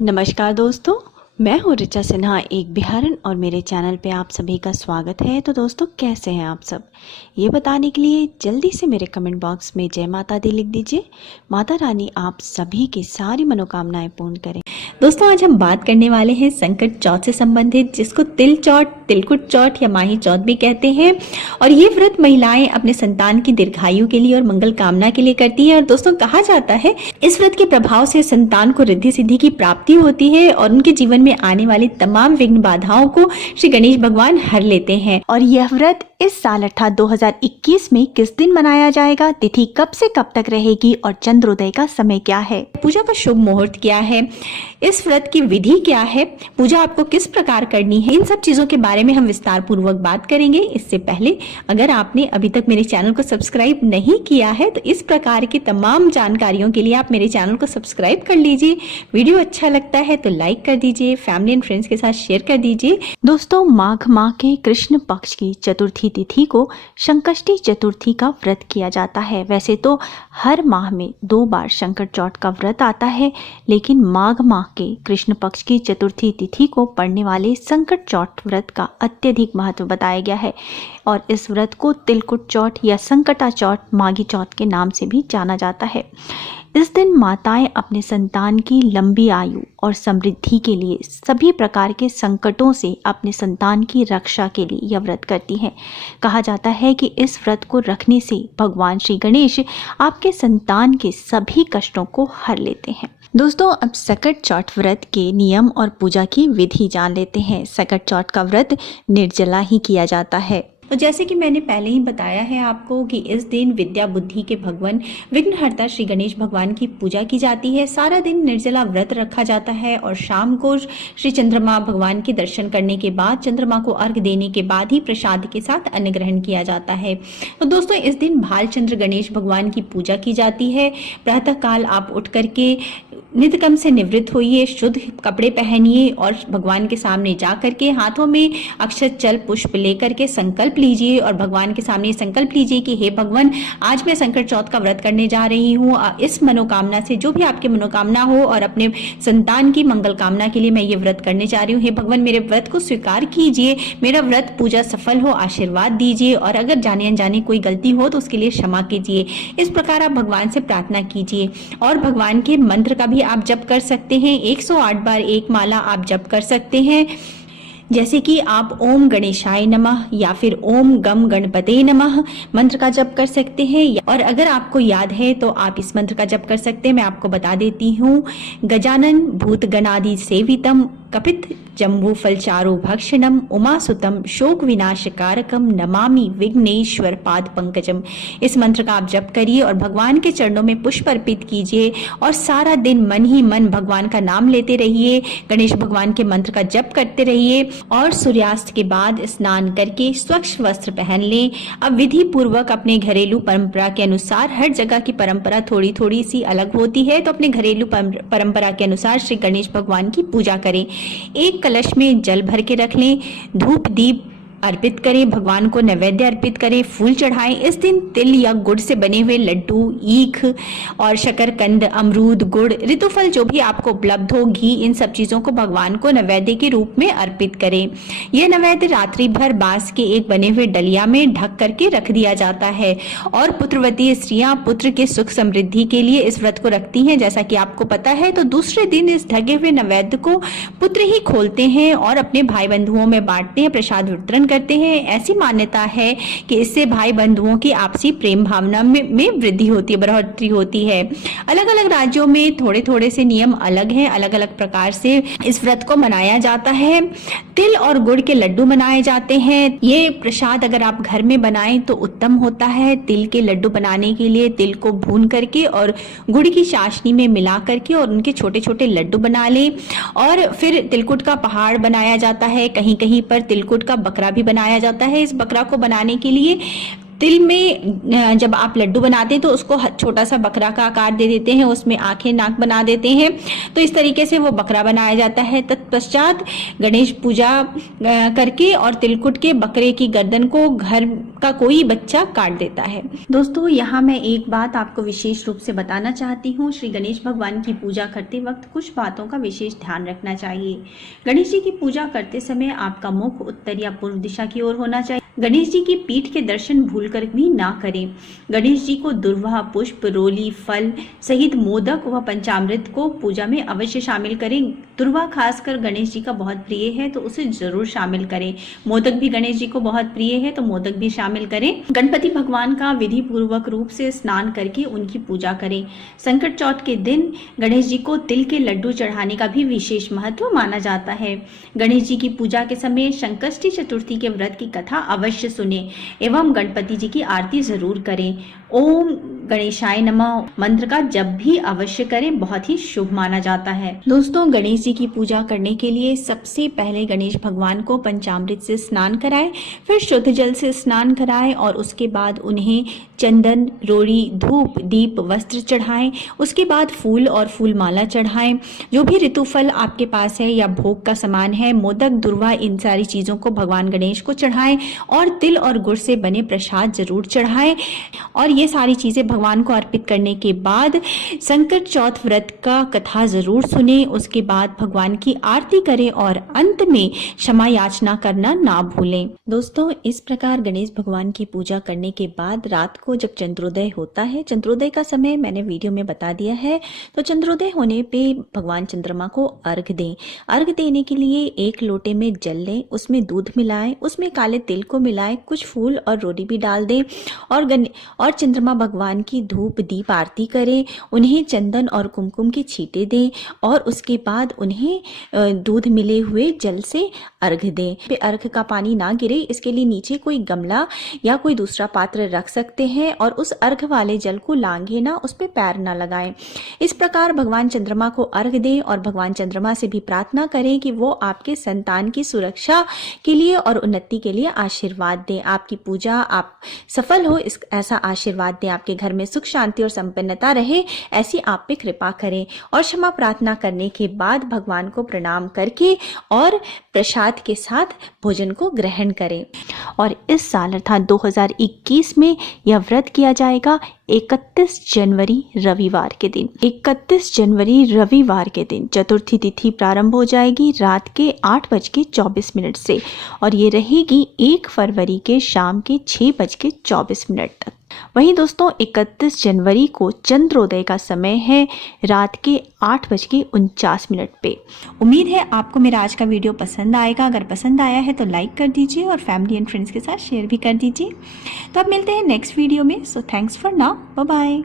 नमस्कार दोस्तों, मैं हूँ ऋचा सिन्हा, एक बिहारन, और मेरे चैनल पे आप सभी का स्वागत है। तो दोस्तों, कैसे हैं आप सब? ये बताने के लिए जल्दी से मेरे कमेंट बॉक्स में जय माता दी लिख दीजिए। माता रानी आप सभी की सारी मनोकामनाएं पूर्ण करें। दोस्तों, आज हम बात करने वाले हैं संकट चौथ से संबंधित, जिसको तिल चौथ, तिलकुट चौथ या माही चौथ भी कहते हैं। और ये व्रत महिलाएं अपने संतान की दीर्घायु के लिए और मंगल कामना के लिए करती हैं। और दोस्तों, कहा जाता है इस व्रत के प्रभाव से संतान को रिद्धि सिद्धि की प्राप्ति होती है और उनके जीवन में आने वाली तमाम विघ्न बाधाओं को श्री गणेश भगवान हर लेते हैं। और यह व्रत इस साल अर्थात 2021 में किस दिन मनाया जाएगा, तिथि कब से कब तक रहेगी और चंद्रोदय का समय क्या है, पूजा का शुभ मुहूर्त क्या है, इस व्रत की विधि क्या है, पूजा आपको किस प्रकार करनी है, इन सब चीजों के बारे में हम विस्तार पूर्वक बात करेंगे। इससे पहले अगर आपने अभी तक मेरे चैनल को सब्सक्राइब नहीं किया है तो इस प्रकार की तमाम जानकारियों के लिए आप मेरे चैनल को सब्सक्राइब कर लीजिए। वीडियो अच्छा लगता है तो लाइक कर दीजिए, फैमिली एंड फ्रेंड्स के साथ शेयर कर दीजिए। दोस्तों, माघ माह के कृष्ण पक्ष की चतुर्थी तिथि को संकष्टी चतुर्थी का व्रत किया जाता है। वैसे तो हर माह में 2 बार संकट चौथ का व्रत आता है, लेकिन माघ माह के कृष्ण पक्ष की चतुर्थी तिथि को पड़ने वाले संकट चौथ व्रत का अत्यधिक महत्व बताया गया है। और इस व्रत को तिलकुट चौथ या संकटा चौथ, माघी चौथ के नाम से भी जाना जाता है। इस दिन माताएं अपने संतान की लंबी आयु और समृद्धि के लिए सभी प्रकार के संकटों से अपने संतान की रक्षा के लिए यह व्रत करती हैं। कहा जाता है कि इस व्रत को रखने से भगवान श्री गणेश आपके संतान के सभी कष्टों को हर लेते हैं। दोस्तों, अब संकट चौथ व्रत के नियम और पूजा की विधि जान लेते हैं। संकट चौथ का व्रत निर्जला ही किया जाता है। तो जैसे कि मैंने पहले ही बताया है आपको कि इस दिन विद्या बुद्धि के भगवान विघ्नहर्ता श्री गणेश भगवान की पूजा की जाती है। सारा दिन निर्जला व्रत रखा जाता है और शाम को श्री चंद्रमा भगवान के दर्शन करने के बाद, चंद्रमा को अर्घ देने के बाद ही प्रसाद के साथ अन्न ग्रहण किया जाता है। तो दोस्तों, इस दिन भालचंद्र गणेश भगवान की पूजा की जाती है। प्रातः काल आप उठ करके नित्य कर्म से निवृत्त होइए, शुद्ध कपड़े पहनिए और भगवान के सामने जा करके हाथों में अक्षत जल पुष्प लेकर के संकल्प लीजिए और भगवान के सामने संकल्प लीजिए कि हे भगवान, आज मैं संकट चौथ का व्रत करने जा रही हूँ। इस मनोकामना से, जो भी आपकी मनोकामना हो और अपने संतान की मंगल कामना के लिए मैं ये व्रत करने जा रही हूँ। हे भगवान, मेरे व्रत को स्वीकार कीजिए, मेरा व्रत पूजा सफल हो, आशीर्वाद दीजिए, और अगर जाने अनजाने कोई गलती हो तो उसके लिए क्षमा कीजिए। इस प्रकार आप भगवान से प्रार्थना कीजिए। और भगवान के मंत्र का भी आप जप कर सकते हैं। 108 बार एक माला आप जप कर सकते हैं, जैसे कि आप ओम गणेशाय नमः या फिर ओम गम गणपते नमः मंत्र का जप कर सकते हैं। और अगर आपको याद है तो आप इस मंत्र का जप कर सकते हैं। मैं आपको बता देती हूँ। गजानन भूत गणादि सेवितम कपित जम्बू फलचारु भक्षणम उमासुतम शोक विनाशकारकम नमामि विघ्नेश्वर पाद पंकजम। इस मंत्र का आप जप करिए और भगवान के चरणों में पुष्प अर्पित कीजिए और सारा दिन मन ही मन भगवान का नाम लेते रहिए, गणेश भगवान के मंत्र का जप करते रहिए। और सूर्यास्त के बाद स्नान करके स्वच्छ वस्त्र पहन लें। अब विधि पूर्वक अपने घरेलू परंपरा के अनुसार, हर जगह की परंपरा थोड़ी थोड़ी सी अलग होती है, तो अपने घरेलू परंपरा के अनुसार श्री गणेश भगवान की पूजा करें। एक कलश में जल भर के रख लें, धूप दीप अर्पित करें, भगवान को नैवेद्य अर्पित करें, फूल चढ़ाएं। इस दिन तिल या गुड़ से बने हुए लड्डू, ईख और शकरकंद, अमरूद, गुड़, ऋतुफल जो भी आपको उपलब्ध हो, घी, इन सब चीजों को भगवान को नैवेद्य के रूप में अर्पित करें। यह नैवेद्य रात्रि भर बांस के एक बने हुए डलिया में ढक करके रख दिया जाता है। और पुत्रवती स्त्रियां पुत्र के सुख समृद्धि के लिए इस व्रत को रखती हैं, जैसा कि आपको पता है। तो दूसरे दिन इस ढके हुए नैवेद्य को पुत्र ही खोलते हैं और अपने भाई बंधुओं में बांटते हैं, प्रसाद वितरण करते हैं। ऐसी मान्यता है कि इससे भाई बंधुओं की आपसी प्रेम भावना में वृद्धि होती है, बढ़ोतरी होती है। अलग अलग राज्यों में थोड़े थोड़े से नियम अलग हैं, अलग अलग प्रकार से इस व्रत को मनाया जाता है। तिल और गुड़ के लड्डू बनाए जाते हैं। ये प्रसाद अगर आप घर में बनाएं तो उत्तम होता है। तिल के लड्डू बनाने के लिए तिल को भून करके और गुड़ की चाशनी में मिला करके और उनके छोटे छोटे लड्डू बना लें। और फिर तिलकुट का पहाड़ बनाया जाता है। कहीं कहीं पर तिलकुट का बकरा भी बनाया जाता है। इस बकरा को बनाने के लिए तिल में जब आप लड्डू बनाते हैं तो उसको छोटा सा बकरा का आकार दे देते हैं, उसमें आंखें नाक बना देते हैं, तो इस तरीके से वो बकरा बनाया जाता है। तत्पश्चात गणेश पूजा करके और तिलकुट के बकरे की गर्दन को घर का कोई बच्चा काट देता है। दोस्तों यहाँ मैं एक बात आपको विशेष रूप से बताना चाहती हूँ, श्री गणेश भगवान की पूजा करते वक्त कुछ बातों का विशेष ध्यान रखना चाहिए। गणेश जी की पूजा करते समय आपका मुख उत्तर या पूर्व दिशा की ओर होना चाहिए। गणेश जी की पीठ के दर्शन भूलकर भी ना करें। गणेश जी को दुर्वा, पुष्प, रोली, फल सहित मोदक व पंचामृत को पूजा में अवश्य शामिल करें। दुर्वा खासकर गणेश जी का बहुत प्रिय है तो उसे जरूर शामिल करें। मोदक भी गणेश जी को बहुत प्रिय है तो मोदक भी शामिल करें। गणपति भगवान का विधि पूर्वक रूप से स्नान करके उनकी पूजा करें। संकट चौथ के दिन गणेश जी को तिल के लड्डू चढ़ाने का भी विशेष महत्व माना जाता है। गणेश जी की पूजा के समय संकष्टी चतुर्थी के व्रत की कथा अवश्य सुने एवं गणपति जी की आरती जरूर करें। ओम गणेशाय नमः मंत्र का जप भी अवश्य करें, बहुत ही शुभ माना जाता है। दोस्तों गणेश जी की पूजा करने के लिए सबसे पहले गणेश भगवान को पंचामृत से स्नान कराएं, फिर शुद्ध जल से स्नान कराएं और उसके बाद उन्हें चंदन, रोड़ी, धूप, दीप, वस्त्र चढ़ाएं। उसके बाद फूल और फूल माला चढ़ाएं। जो भी ऋतु फल आपके पास है या भोग का सामान है, मोदक, दुर्वा, इन सारी चीजों को भगवान गणेश को चढ़ाएं और तिल और गुड़ से बने प्रसाद जरूर चढ़ाएं। और ये सारी चीजें भगवान को अर्पित करने के बाद संकट चौथ व्रत का कथा जरूर सुने। उसके बाद भगवान की आरती करें और अंत में क्षमा याचना करना ना भूलें। दोस्तों इस प्रकार गणेश भगवान की पूजा करने के बाद रात को जब चंद्रोदय होता है, चंद्रोदय का समय मैंने वीडियो में बता दिया है, तो चंद्रोदय होने पे भगवान चंद्रमा को अर्घ दें। अर्घ देने के लिए एक लोटे में जल लें, उसमें दूध मिलाएं, उसमें काले तिल को मिलाएं, कुछ फूल और रोटी भी डाल दें और चंद्रमा भगवान की धूप दीप आरती करें। उन्हें चंदन और कुमकुम के छींटे दें और उसके बाद उन्हें दूध मिले हुए जल से अर्घ दें। अर्घ का पानी ना गिरे इसके लिए नीचे कोई गमला या कोई दूसरा पात्र रख सकते हैं और उस अर्घ वाले जल को लांघे ना, उस पे पैर ना लगाएं। इस प्रकार भगवान चंद्रमा को अर्घ दें और भगवान चंद्रमा से भी प्रार्थना करें कि वो आपके संतान की सुरक्षा के लिए और उन्नति के लिए आशीर्वाद दें। आपकी पूजा आप सफल हो ऐसा आशीर्वाद दें, आपके घर में सुख शांति और संपन्नता रहे ऐसी आप पे कृपा करें। और क्षमा प्रार्थना करने के बाद भगवान को प्रणाम करके और प्रसाद के साथ भोजन को ग्रहण करें। और इस साल अर्थात 2021 में यह व्रत किया जाएगा 31 जनवरी रविवार के दिन। 31 जनवरी रविवार के दिन चतुर्थी तिथि प्रारंभ हो जाएगी रात के 8:24 से और ये रहेगी 1 फरवरी के शाम के 6:24 तक। वहीं दोस्तों 31 जनवरी को चंद्रोदय का समय है रात के 8:49 पे। उम्मीद है आपको मेरा आज का वीडियो पसंद आएगा। अगर पसंद आया है तो लाइक कर दीजिए और फैमिली एंड फ्रेंड्स के साथ शेयर भी कर दीजिए। तो अब मिलते हैं नेक्स्ट वीडियो में। So thanks for now, bye bye.